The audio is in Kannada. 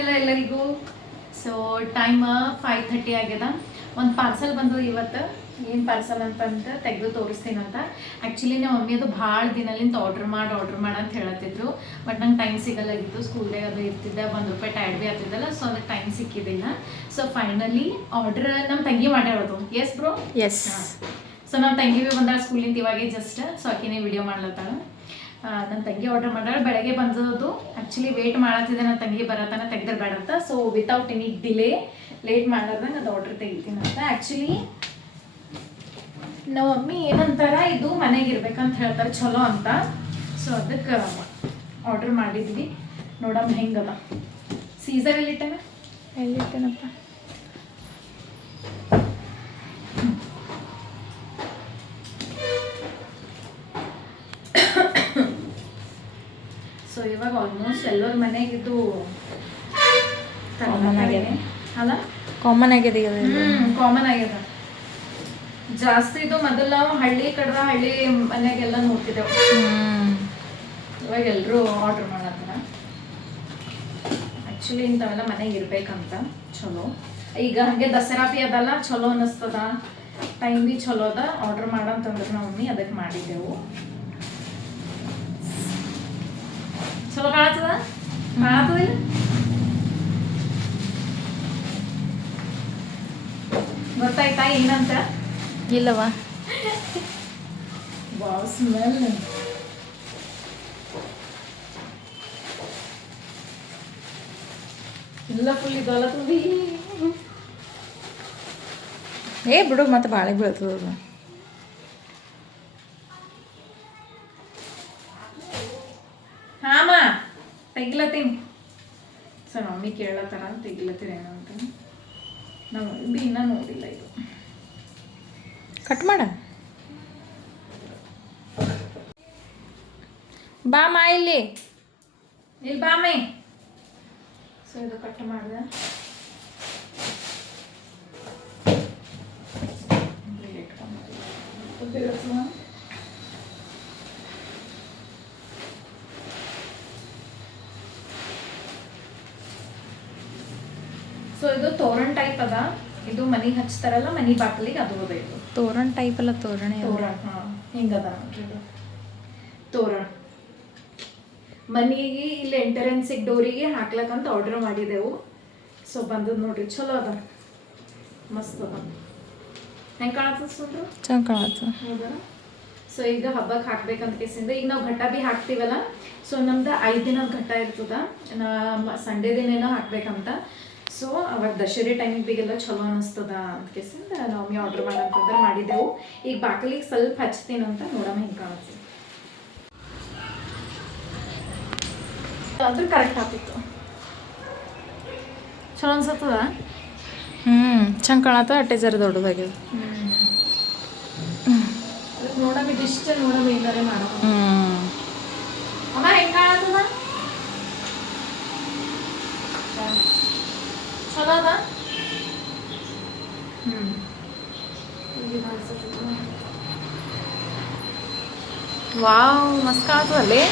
ಎಲ್ಲ ಎಲ್ಲರಿಗೂ. ಸೊ ಟೈಮ್ 5:30 ಆಗ್ಯದ. ಒಂದು ಪಾರ್ಸಲ್ ಬಂದು ಇವತ್ತು. ಏನು ಪಾರ್ಸಲ್ ಅಂತಂತ ತೆಗೆದು ತೋರಿಸ್ತೀನಂತ. ಆ್ಯಕ್ಚುಲಿ ನಮ್ಮ ಮಮ್ಮಿ ಅದು ಭಾಳ ದಿನಲಿಂದ ಆರ್ಡ್ರ್ ಮಾಡಿ ಅಂತ ಹೇಳತ್ತಿದ್ರು. ಬಟ್ ನಂಗೆ ಟೈಮ್ ಸಿಗಲ್ಲಾಗಿತ್ತು, ಸ್ಕೂಲ್ದಾಗ ಅದು ಇರ್ತಿದ್ದೆ, ₹1 ಟೈಡ್ ಭೀ ಆಗ್ತಿದ್ದಲ್ಲ, ಸೊ ಅದಕ್ಕೆ ಟೈಮ್ ಸಿಕ್ಕಿದ್ದಿಲ್ಲ. ಸೊ ಫೈನಲಿ ಆರ್ಡ್ರ್ ನಮ್ಮ ತಂಗಿ ಮಾಡ್ಯಾಳದು. Yes bro? ಎಸ್. ಸೊ ನಮ್ಮ ತಂಗಿ ಭೀ ಬಂದಾಳ ಸ್ಕೂಲಿಂದ ಇವಾಗೆ ಜಸ್ಟ್. ಸೊ ಆಕಿನೇ ವಿಡಿಯೋ ಮಾಡ್ಲತ್ತಾಳ. ನನ್ನ ತಂಗಿ ಆರ್ಡರ್ ಮಾಡ್ಯಾಳ. ಬೆಳಗ್ಗೆ ಬಂದದ್ದು. ಆ್ಯಕ್ಚುಲಿ ವೇಟ್ ಮಾಡತ್ತಿದ್ದೆ ನನ್ನ ತಂಗಿ ಬರತನ ತೆಗ್ದ್ರೆ ಬೇಡ ಅಂತ. So without any delay, late ಮಾಡ್ಲಾರ್ದಂಗೆ ಅದು ಆರ್ಡ್ರ್ ತೆಗಿತೀನಿ ಅಂತ. ಆ್ಯಕ್ಚುಲಿ ನಮ್ಮ ಮಮ್ಮಿ ಏನಂತಾರ, ಇದು ಮನೆಗೆ ಇರ್ಬೇಕಂತ ಹೇಳ್ತಾರೆ, ಚಲೋ ಅಂತ. ಸೊ ಅದಕ್ಕೆ ಆರ್ಡ್ರ್ ಮಾಡಿದ್ವಿ. ನೋಡಮ್ಮ ಹೆಂಗದ. ಸೀಸರ್ ಎಲ್ಲಿಟ್ಟೇನ? ಎಲ್ಲಿಟ್ಟೇನಪ್ಪ? ಸೊ ಇವಾಗ ಆಲ್ಮೋಸ್ಟ್ ಎಲ್ಲರ ಮನೆಗಿದ್ದು ಕಾಮನ್ ಆಗ್ಯದ ಅಲ್ಲ? ಕಾಮನ್ ಆಗ್ಯದ ಈಗ. ಕಾಮನ್ ಆಗ್ಯದ. ಜಾಸ್ತಿ ಇದು ಮೊದಲು ನಾವು ಹಳ್ಳಿ ಕಡೆ ಹಳ್ಳಿ ಮನೆಗೆಲ್ಲ ನೋಡ್ತಿದ್ದೆವು. ಇವಾಗ ಎಲ್ಲರೂ ಆರ್ಡ್ರ್ ಮಾಡತ್ತಾರ. ಆ್ಯಕ್ಚುಲಿ ಇಂಥವೆಲ್ಲ ಮನೆಗೆ ಇರ್ಬೇಕಂತ ಚಲೋ. ಈಗ ಹಾಗೆ ದಸರಾ ಭೀ ಅದಲ್ಲ, ಚಲೋ ಅನ್ನಿಸ್ತದ, ಟೈಮ್ ಭೀ ಚಲೋ ಅದ. ಆರ್ಡ್ರ್ ಮಾಡಂತಂದ್ರೆ ನಾವು ಮಮ್ಮಿ ಅದಕ್ಕೆ ಮಾಡಿದ್ದೆವು. ಚಲೋ ಕಾಣತ್ತದ? ಕಾಣತ್ತದಿಲ್ಲ? ಗೊತ್ತಾಯ್ತಾ ಏನಂತ? ಇಲ್ಲವಾ? ವಾವ್, ಸ್ಮೆಲ್ ಎಲ್ಲ ಫುಲ್ ಇದಲ್ಲ ತುಂಬಿ. ಬಿಡು, ಮತ್ತೆ ಬಾಳೆ ಬೀಳ್ತದ. ಹಾಮ ತೆಗಿಲತ್ತೀನಿ. ಸೊ ಮಮ್ಮಿ ಕೇಳತ್ತಾರ ತೆಗಿಲತ್ತೀರೇನು ಅಂತ. ನಾವು ಬಿ ಇನ್ನೂ ನೋಡಿಲ್ಲ. ಇದು ಕಟ್ ಮಾಡ ಬಾಮ ಇಲ್ಲಿ ಬಾಮೆ. ಸೊ ಇದು ಕಟ್ ಮಾಡಿದೆ. ಸೊ ಇದು ತೋರಣ ಟೈಪ್ ಅದ. ಇದು ಮನೆಗೆ ಹಚ್ತಾರಲ್ಲ, ಮನೆ ಬಾಗಿಲಿಗೆ ಅದು ಅದ. ಇದು ತೋರಣ ಟೈಪ್ ಅಲ್ಲ, ತೋರಣ. ಹಾಂ, ಹಿಂಗದ ನೋಡ್ರಿ. ಇದು ತೋರಣ ಮನೆಗೆ ಇಲ್ಲಿ ಎಂಟರೆನ್ಸಿಗೆ ಡೋರಿಗೆ ಹಾಕ್ಲಕ್ಕಂತ ಆರ್ಡರ್ ಮಾಡಿದೆವು. ಸೊ ಬಂದದ್ದು ನೋಡ್ರಿ, ಚಲೋ ಅದ, ಮಸ್ತ್ ಅದ. ಹೆಂಗೆ ಕಾಣತ್ತದ ಸುಂದ್ರು? ಚೆನ್ನಾಗಿ ಕಾಣತ್ತ. ಹೌದಾ? ಸೊ ಈಗ ಹಬ್ಬಕ್ಕೆ ಹಾಕ್ಬೇಕಂತ ಕೇಸಿಂದ ಈಗ ನಾವು ಘಟ್ಟ ಭೀ ಹಾಕ್ತೀವಲ್ಲ. ಸೊ ನಮ್ದು 5 ದಿನದ ಘಟ್ಟ ಇರ್ತದ. ಸಂಡೇ ದಿನೇನೋ ಹಾಕ್ಬೇಕಂತ. ಸೊ ಅವಾಗ ದಸರೆ ಟೈಮಿಗೆ ಬೀಗೆಲ್ಲ ಚಲೋ ಅನ್ನಿಸ್ತದ ಅಂತ ಕೇಸಿಂದ ನಾವು ಆರ್ಡ್ರ್ ಮಾಡಂತಂದ್ರೆ ಮಾಡಿದೆವು. ಈಗ ಬಾಗಿಲಿಗೆ ಸ್ವಲ್ಪ ಹಚ್ತೀನಂತ ನೋಡಮ್ಮ ಹೆಂಗೆ ಕಾಣುತ್ತೆ. ಅಂದ್ರೆ ಕರೆಕ್ಟ್ ಆಗ್ತಿತ್ತು. ಚಲೋ ಅನ್ಸತ್ತದ. ಚಂದ ಕಾಣತ್ತ. ಅಟ್ಟೆ ಜರ ದೊಡ್ಡದಾಗ್ಯದ. ನೋಡಮ್ಮ ಇದಿಷ್ಟ, ನೋಡಮ್ಮ ಏನಾರೇ ಮಾಡೋದು. ಅಮ್ಮ ಹೆಂಗೆ ಕಾಣತ್ತದ? ಚಲೋ ಅದ. ವಾವ್, ಮಸ್ತ್ ಕಾಣತ್ತದಲ್ಲಿ.